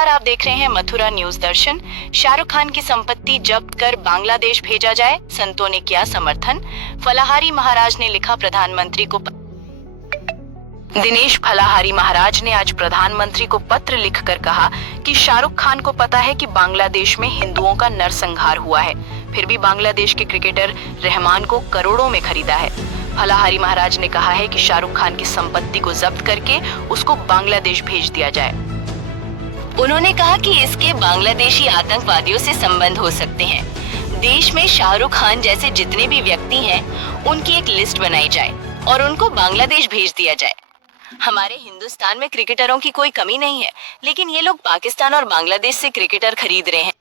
नमस्कार, आप देख रहे हैं मथुरा न्यूज दर्शन। शाहरुख खान की संपत्ति जब्त कर बांग्लादेश भेजा जाए, संतों ने किया समर्थन। फलाहारी महाराज ने लिखा प्रधानमंत्री को। दिनेश फलाहारी महाराज ने आज प्रधानमंत्री को पत्र लिखकर कहा कि शाहरुख खान को पता है कि बांग्लादेश में हिंदुओं का नरसंहार हुआ है, फिर भी बांग्लादेश के क्रिकेटर रहमान को करोड़ों में खरीदा है। फलाहारी महाराज ने कहा है कि शाहरुख खान की संपत्ति को जब्त करके उसको बांग्लादेश भेज दिया जाए। उन्होंने कहा कि इसके बांग्लादेशी आतंकवादियों से संबंध हो सकते हैं। देश में शाहरुख खान जैसे जितने भी व्यक्ति हैं, उनकी एक लिस्ट बनाई जाए और उनको बांग्लादेश भेज दिया जाए। हमारे हिंदुस्तान में क्रिकेटरों की कोई कमी नहीं है, लेकिन ये लोग पाकिस्तान और बांग्लादेश से क्रिकेटर खरीद रहे हैं।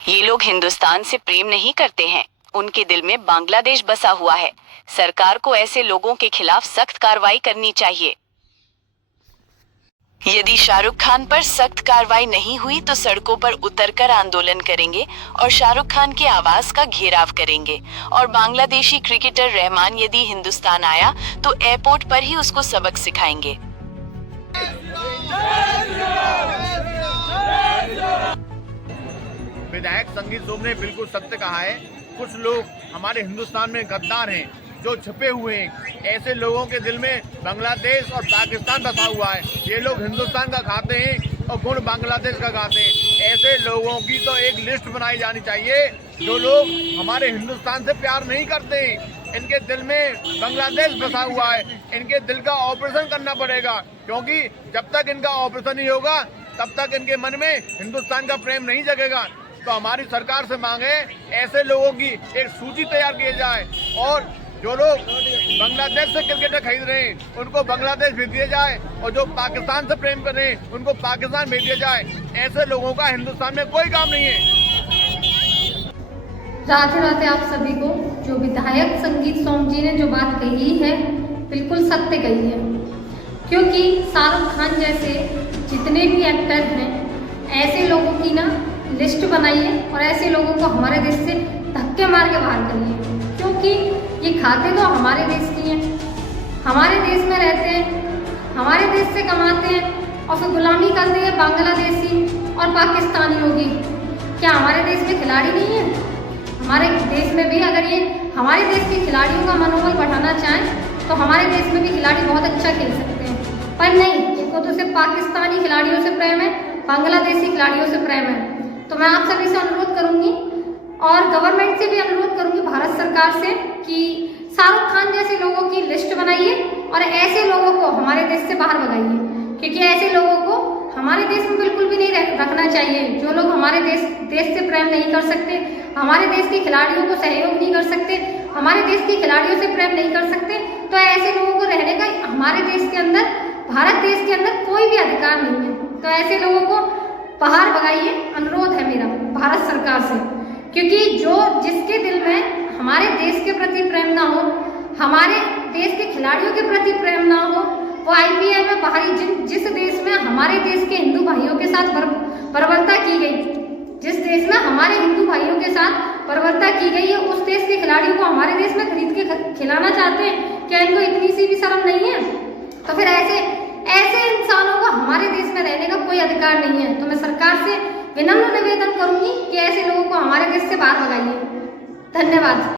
ये लोग हिंदुस्तान से प्रेम नहीं करते हैं, उनके दिल में बांग्लादेश बसा हुआ है। सरकार को ऐसे लोगों के खिलाफ सख्त कार्रवाई करनी चाहिए। यदि शाहरुख खान पर सख्त कार्रवाई नहीं हुई तो सड़कों पर उतरकर आंदोलन करेंगे और शाहरुख खान के आवास का घेराव करेंगे। और बांग्लादेशी क्रिकेटर रहमान यदि हिंदुस्तान आया तो एयरपोर्ट पर ही उसको सबक सिखाएंगे। विधायक संगीत सोम ने बिल्कुल सत्य कहा है। कुछ लोग हमारे हिंदुस्तान में गद्दार हैं, जो छुपे हुए हैं। ऐसे लोगों के दिल में बांग्लादेश और पाकिस्तान बसा हुआ है। ये लोग हिंदुस्तान का खाते हैं और गुण बांग्लादेश का खाते हैं। ऐसे लोगों की तो एक लिस्ट बनाई जानी चाहिए, जो लोग हमारे हिंदुस्तान से प्यार नहीं करते। इनके दिल में बांग्लादेश बसा हुआ है। इनके दिल का ऑपरेशन करना पड़ेगा, क्योंकि जब तक इनका ऑपरेशन नहीं होगा तब तक इनके मन में हिंदुस्तान का प्रेम नहीं जगेगा। तो हमारी सरकार से मांगे, ऐसे लोगों की एक सूची तैयार की जाए और जो लोग बांग्लादेश से क्रिकेटर खरीद रहे हैं उनको बांग्लादेश भेज दिया जाए, और जो पाकिस्तान से प्रेम कर रहे हैं उनको पाकिस्तान भेज दिया जाए। ऐसे लोगों का हिंदुस्तान में कोई काम नहीं है। राधे राधे आप सभी को। जो विधायक संगीत सोम जी ने जो बात कही है, बिल्कुल सत्य कही है, क्योंकि शाहरुख खान जैसे जितने भी एक्टर हैं, ऐसे लोगों की ना लिस्ट बनाइए और ऐसे लोगों को हमारे देश से धक्के मार के बाहर करिए, क्योंकि ये खाते तो हमारे देश की हैं, हमारे देश में रहते हैं, हमारे देश से कमाते हैं और फिर गुलामी करते हैं बांग्लादेशी और पाकिस्तानियों की। क्या हमारे देश में खिलाड़ी नहीं है? हमारे देश में भी अगर ये हमारे देश के खिलाड़ियों का मनोबल बढ़ाना चाहें तो हमारे देश में भी खिलाड़ी बहुत अच्छा खेल सकते हैं, पर नहीं, इनको तो सिर्फ पाकिस्तानी खिलाड़ियों से प्रेम है, बांग्लादेशी खिलाड़ियों से प्रेम है। तो मैं आप सभी से अनुरोध करूंगी और गवर्नमेंट से भी अनुरोध करूंगी, भारत सरकार से, कि शाहरुख खान जैसे लोगों की लिस्ट बनाइए और ऐसे लोगों को हमारे देश से बाहर भगाइए, क्योंकि ऐसे लोगों को हमारे देश में बिल्कुल भी नहीं रखना चाहिए। जो लोग हमारे देश से प्रेम नहीं कर सकते, हमारे देश के खिलाड़ियों को सहयोग नहीं कर सकते, हमारे देश के खिलाड़ियों से प्रेम नहीं कर सकते, तो ऐसे लोगों को रहने का हमारे देश के अंदर, भारत देश के अंदर कोई भी अधिकार नहीं है। तो ऐसे लोगों को बाहर भगाइए, अनुरोध है मेरा भारत सरकार से, क्योंकि जिसके दिल में हमारे देश के प्रति प्रेम ना हो, हमारे देश के खिलाड़ियों के प्रति प्रेम ना हो, वो आईपीएल में बाहरी जिस देश में हमारे देश के हिंदू भाइयों के साथ बर्बरता की गई, जिस देश में हमारे हिंदू भाइयों के साथ बर्बरता की गई है, उस देश के खिलाड़ियों को हमारे देश में खरीद के खिलाना चाहते हैं। क्या इनको इतनी सी भी शर्म नहीं है? तो फिर ऐसे इंसानों को हमारे देश में रहने का कोई अधिकार नहीं है। तो मैं सरकार से विनम्र निवेदन करूंगी कि ऐसे लोगों को हमारे देश से बाहर भगाइए। धन्यवाद।